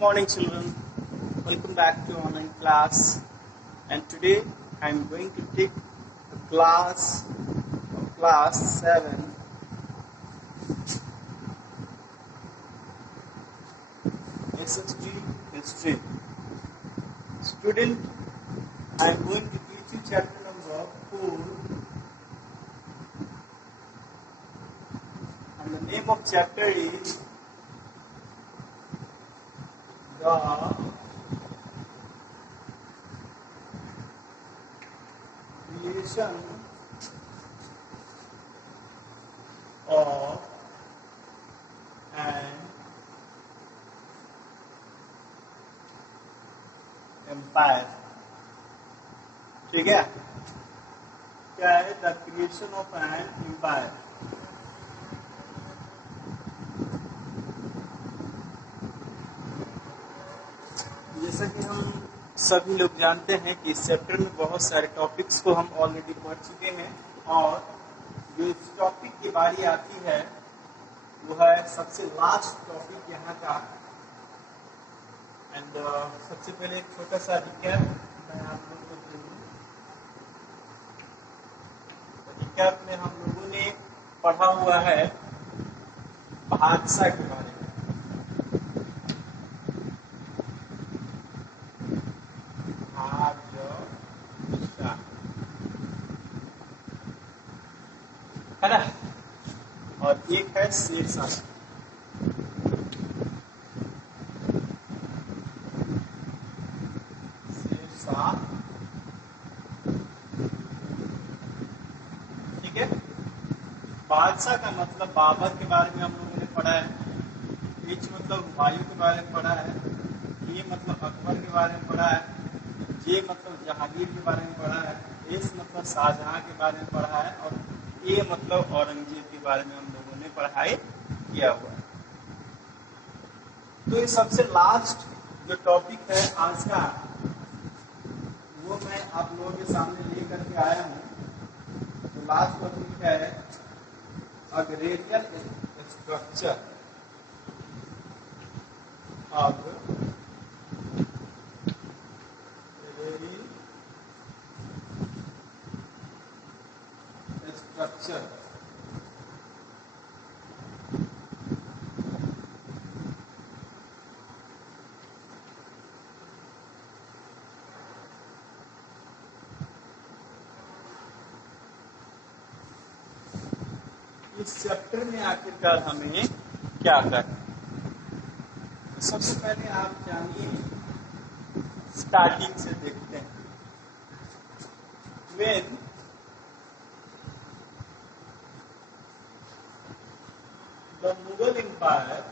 morning, children. Welcome back to online class. And today I am going to take a class of class 7, SST History. Student, I am going to teach you chapter number 4, and the name of chapter is the creation of an empire. ठीक है? क्या है? The creation of an empire. जैसा कि हम सभी लोग जानते हैं कि इस चैप्टर में बहुत सारे टॉपिक्स को हम ऑलरेडी पढ़ चुके हैं, और जो इस टॉपिक की बारी आती है वो है सबसे लास्ट टॉपिक यहाँ का. एंड सबसे पहले एक छोटा सा रिकैप मैं आप लोगों को दूँ. रिकैप में हम लोगों ने पढ़ा हुआ है बादशाह के बारे में. है ना? और एक है शेरशाह. शेरशाह, ठीक है. बादशाह का मतलब बाबर के बारे में हम लोगों ने पढ़ा है. एच मतलब हुमायूं के बारे में पढ़ा है. ये मतलब अकबर के बारे में पढ़ा है. जे मतलब जहांगीर के बारे में पढ़ा है. एस मतलब शाहजहां के बारे में पढ़ा है. और ये मतलब औरंगजेब के बारे में हम लोगों ने पढ़ाई किया हुआ है. तो ये सबसे लास्ट जो टॉपिक है आज का, वो मैं आप लोगों के सामने लेकर के आया हूँ. तो लास्ट टॉपिक है अग्रेरियन स्ट्रक्चर. स्ट्रक्चर. इस चैप्टर में आखिरकार हमें क्या करना है? सबसे पहले आप जानिए, स्टार्टिंग से देखते हैं. When the Mughal Empire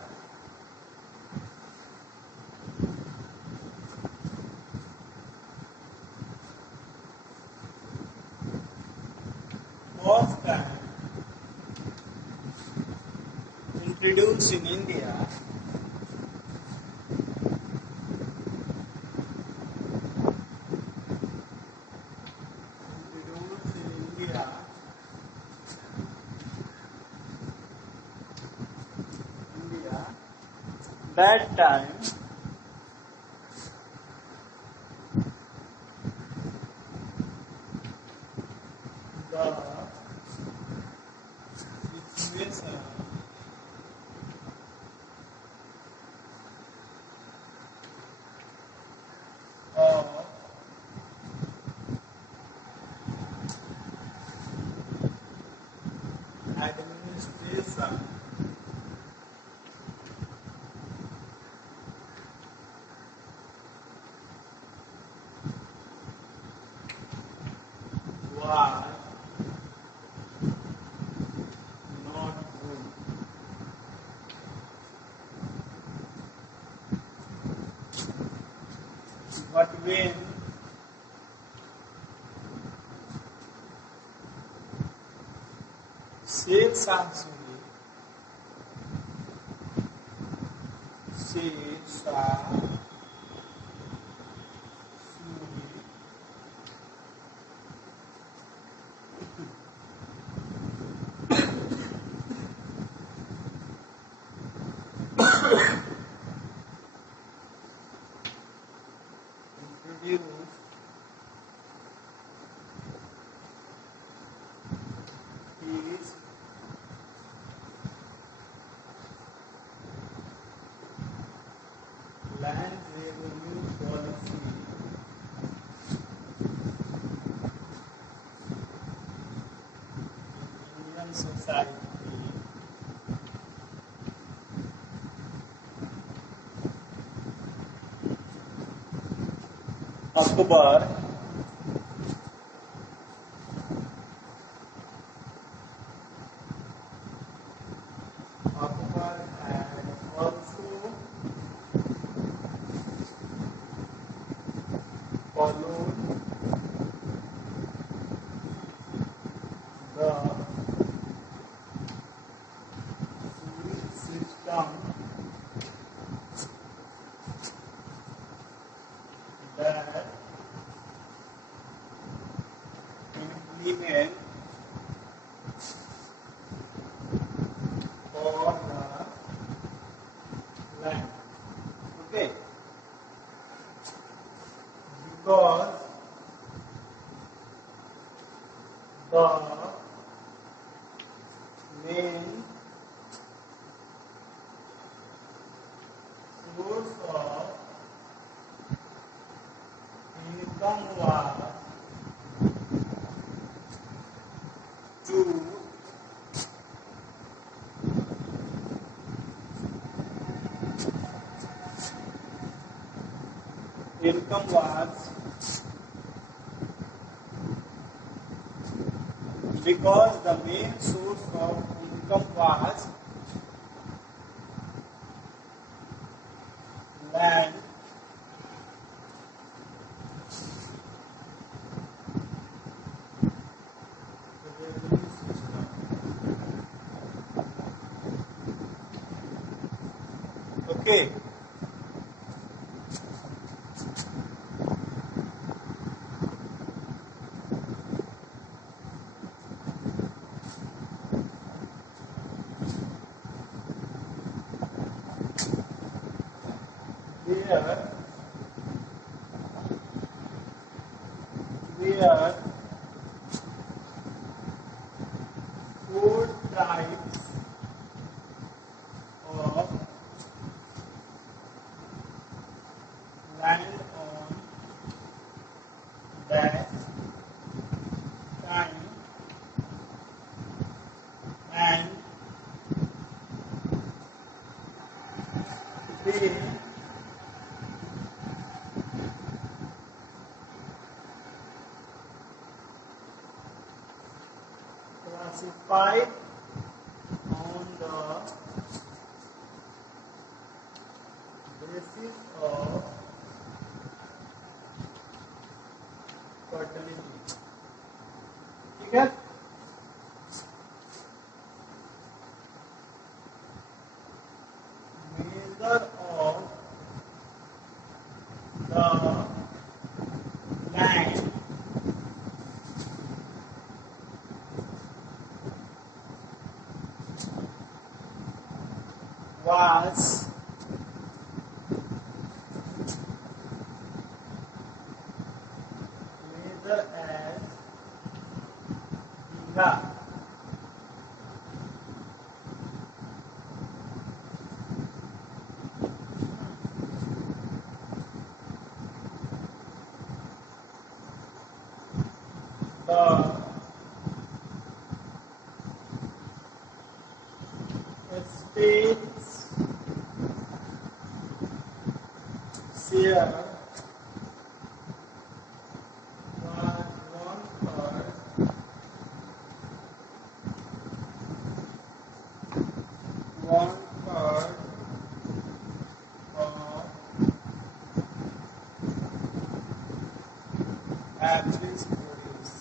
was introduced in India, that time the situation of administration was not good. But when Sher Shah Suri Indian society Akbar had also followed the system that implement for the land. Okay, because the main source of income was to because the main source of income was land. Okay. There four types of land on that time, and they classified on the basis of fertility. ठीक है, measure of the land was measured as bigha. The state's share was 1/3 of average produce.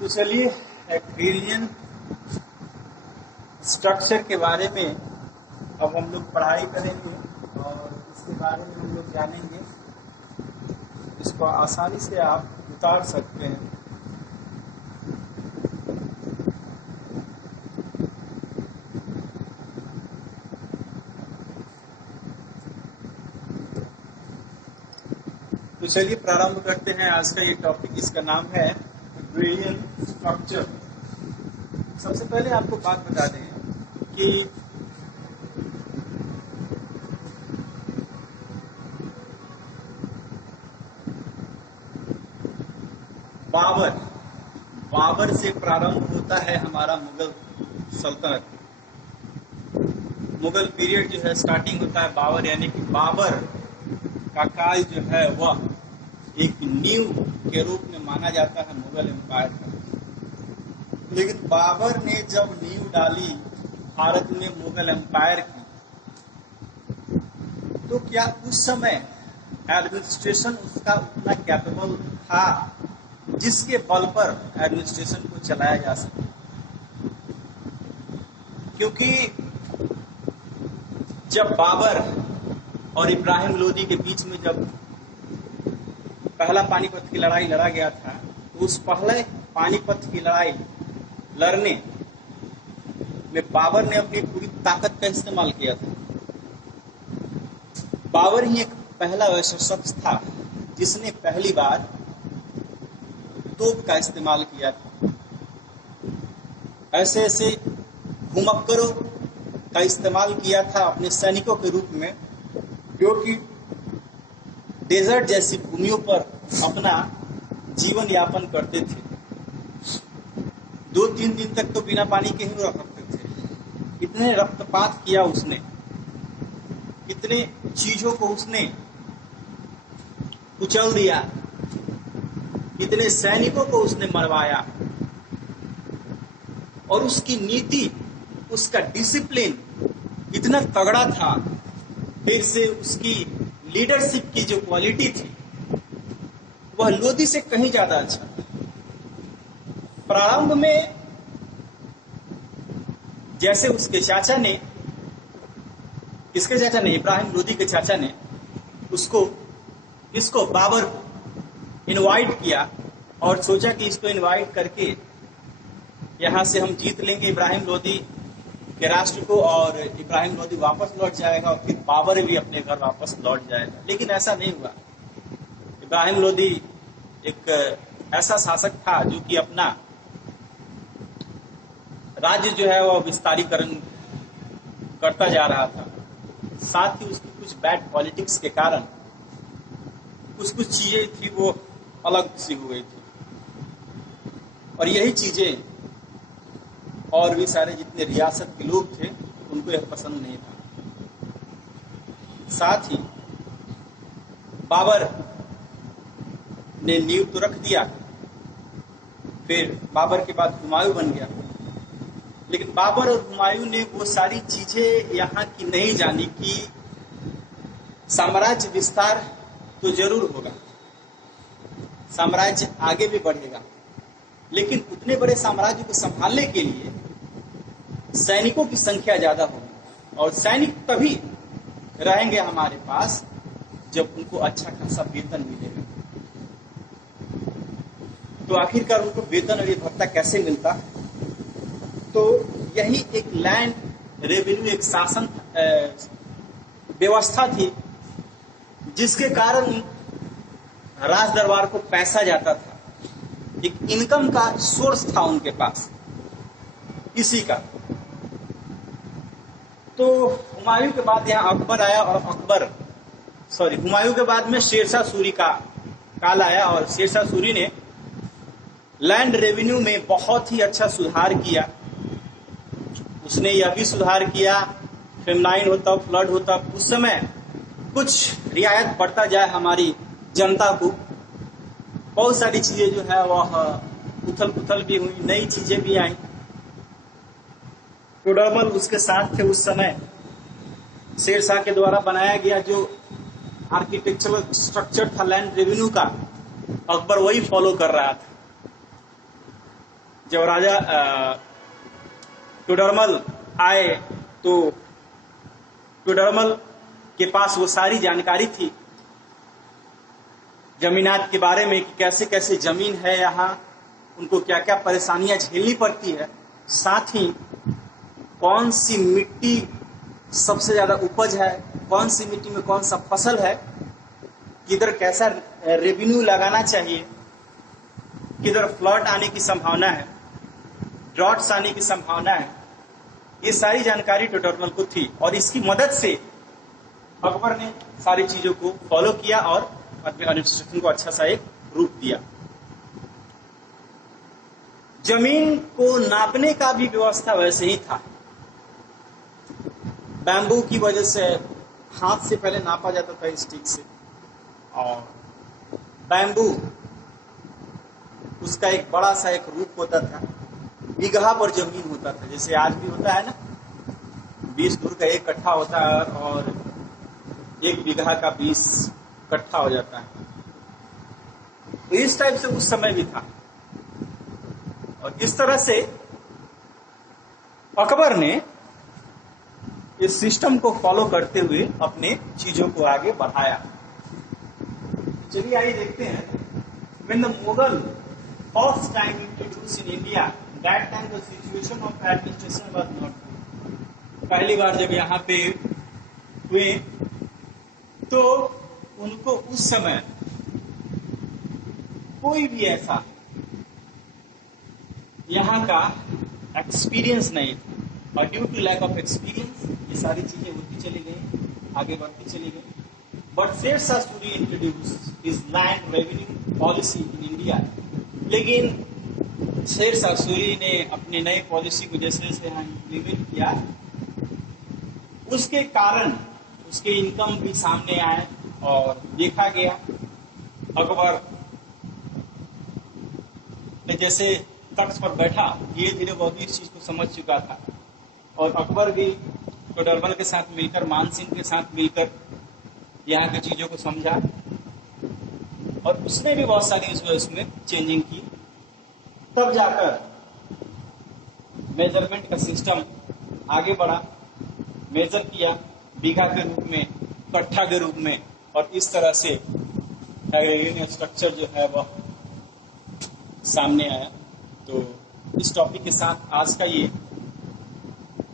तो चलिए agrarian structure के बारे में अब हम लोग पढ़ाई करेंगे और इसके बारे में हम लोग जानेंगे. इसको आसानी से आप उतार सकते हैं. तो चलिए प्रारंभ करते हैं आज का ये टॉपिक. इसका नाम है एग्रीरियन स्ट्रक्चर. सबसे पहले आपको बात बता दें कि बाबर, बाबर से प्रारंभ होता है हमारा मुगल सल्तनत। मुगल पीरियड जो है स्टार्टिंग होता है बाबर, यानी कि बाबर का काल जो है वह एक नींव के रूप में माना जाता है मुगल एम्पायर का। लेकिन बाबर ने जब नींव डाली भारत में मुगल एम्पायर की, तो क्या उस समय एडमिनिस्ट्रेशन उसका उतना कैपेबल था जिसके बल पर एडमिनिस्ट्रेशन को चलाया जा सके? क्योंकि जब बाबर और इब्राहिम लोदी के बीच में जब पहला पानीपत की लड़ाई लड़ा गया था, तो उस पहले पानीपत की लड़ाई लड़ने में बाबर ने अपनी पूरी ताकत का इस्तेमाल किया था। बाबर ही एक पहला वैसा शख्स था जिसने पहली बार तोप का इस्तेमाल किया था। ऐसे ऐसे घुमक्करों का इस्तेमाल किया था अपने सैनिकों के रूप में, जो कि डेजर्ट जैसी भूमियों पर अपना जीवन यापन करते थे। 2-3 दिन तक तो बिना पानी के ही रह सकते थे। इतने रक्तपात किया उसने, कितने चीजों को उसने कुचल दिया, कितने सैनिकों को उसने मरवाया, और उसकी नीति, उसका डिसिप्लिन इतना तगड़ा था। फिर से उसकी लीडरशिप की जो क्वालिटी थी वह लोदी से कहीं ज्यादा अच्छा था। प्रारंभ में जैसे उसके चाचा ने, किसके चाचा ने, इब्राहिम लोदी के चाचा ने इसको बाबर को इनवाइट किया और सोचा कि इसको इनवाइट करके यहां से हम जीत लेंगे इब्राहिम लोदी के राष्ट्र को, और इब्राहिम लोदी वापस लौट जाएगा और फिर बाबर भी अपने घर वापस लौट जाएगा। लेकिन ऐसा नहीं हुआ। इब्राहिम लोदी एक ऐसा शासक था जो कि अपना राज्य जो है वह विस्तारीकरण करता जा रहा था। साथ ही उसकी कुछ बैड पॉलिटिक्स के कारण कुछ चीजें थी वो अलग सी हो गई थी, और यही चीजें और भी सारे जितने रियासत के लोग थे उनको यह पसंद नहीं था। साथ ही बाबर ने नींव तो रख दिया, फिर बाबर के बाद हुमायूं बन गया। लेकिन बाबर और हुमायूं ने वो सारी चीजें यहाँ की नहीं जानी कि साम्राज्य विस्तार तो जरूर होगा, साम्राज्य आगे भी बढ़ेगा, लेकिन उतने बड़े साम्राज्य को संभालने के लिए सैनिकों की संख्या ज्यादा होगी, और सैनिक तभी रहेंगे हमारे पास जब उनको अच्छा खासा वेतन मिलेगा। तो आखिरकार उनको वेतन और ये भत्ता कैसे मिलता? तो यही एक लैंड रेवेन्यू, एक शासन व्यवस्था थी जिसके कारण राज दरबार को पैसा जाता था। एक इनकम का सोर्स था उनके पास इसी का। तो हुमायूं के बाद यहाँ अकबर आया, और हुमायूं के बाद में शेरशाह सूरी का काल आया, और शेरशाह सूरी ने लैंड रेवेन्यू में बहुत ही अच्छा सुधार किया। उसने यह भी सुधार किया, फेमनाइन होता, फ्लड होता, उस समय कुछ रियायत बढ़ता जाए हमारी जनता को। बहुत सारी चीजें जो है वह उथल पुथल भी हुई, नई चीजें भी आई। टोडरमल उसके साथ थे उस समय। शेरशाह के द्वारा बनाया गया जो आर्किटेक्चरल स्ट्रक्चर था लैंड रेवेन्यू का, अकबर वही फॉलो कर रहा था। जब राजा टोडरमल आए तो टोडरमल के पास वो सारी जानकारी थी जमीनात के बारे में कि कैसे कैसे जमीन है यहाँ, उनको क्या क्या परेशानियां झेलनी पड़ती है, साथ ही कौन सी मिट्टी सबसे ज्यादा उपज है, कौन सी मिट्टी में कौन सा फसल है, किधर कैसा रेवेन्यू लगाना चाहिए, किधर फ्लड आने की संभावना है, ड्रॉट्स आने की संभावना है। ये सारी जानकारी टोडरमल को थी, और इसकी मदद से अकबर ने सारी चीजों को फॉलो किया और एडमिनिस्ट्रेशन को अच्छा सा एक रूप दिया। जमीन को नापने का भी व्यवस्था वैसे ही था। बैम्बू की वजह से हाथ से पहले नापा जाता था स्टिक से, और बैम्बू उसका एक बड़ा सा एक रूप होता था, बीघा पर जमीन होता था, जैसे आज भी होता है ना, 20 धूर का 1 कट्ठा होता है और 1 बीघा का 20 कट्ठा हो जाता है। तो इस टाइप से उस समय भी था, और इस तरह से अकबर ने इस सिस्टम को फॉलो करते हुए अपने चीजों को आगे बढ़ाया। चलिए आइए देखते हैं। When the Mughal first time introduced in India, that time the situation of administration was not good. पहली बार जब यहाँ पे हुए तो उनको उस समय कोई भी ऐसा यहाँ का एक्सपीरियंस नहीं था, और due to lack of experience ये सारी चीजें होती चली गई, आगे बढ़ती चली गई। But Sher Shah Suri introduce is land revenue policy in India. लेकिन शेर शाह सूरी ने अपनी नई पॉलिसी को जैसे जैसे यहाँ इम्प्लीमेंट किया, उसके कारण उसके इनकम भी सामने आए, और देखा गया अकबर ने जैसे तख्त पर बैठा, धीरे धीरे वो भी इस चीज को समझ चुका था, और अकबर भी टोडरमल के साथ मिलकर, मानसिंह के साथ मिलकर यहाँ की चीजों को समझा, और उसने भी बहुत सारी उसमें चेंजिंग की। तब जाकर मेजरमेंट का सिस्टम आगे बढ़ा, मेजर किया बीघा के रूप में, कट्ठा के रूप में, और इस तरह से एग्रीगेशन स्ट्रक्चर जो है वह सामने आया। तो इस टॉपिक के साथ आज का ये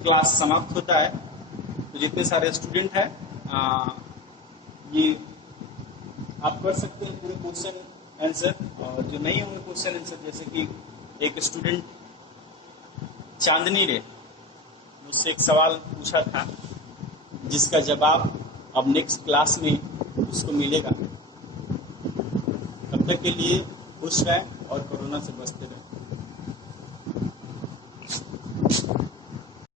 क्लास समाप्त होता है। तो जितने सारे स्टूडेंट हैं ये आप कर सकते हैं पूरे क्वेश्चन आंसर, और जो नहीं होंगे क्वेश्चन आंसर, जैसे कि एक स्टूडेंट चांदनी ने मुझसे एक सवाल पूछा था जिसका जवाब अब नेक्स्ट क्लास में उसको मिलेगा। तब तक के लिए खुश रहें और कोरोना से बचते रहें।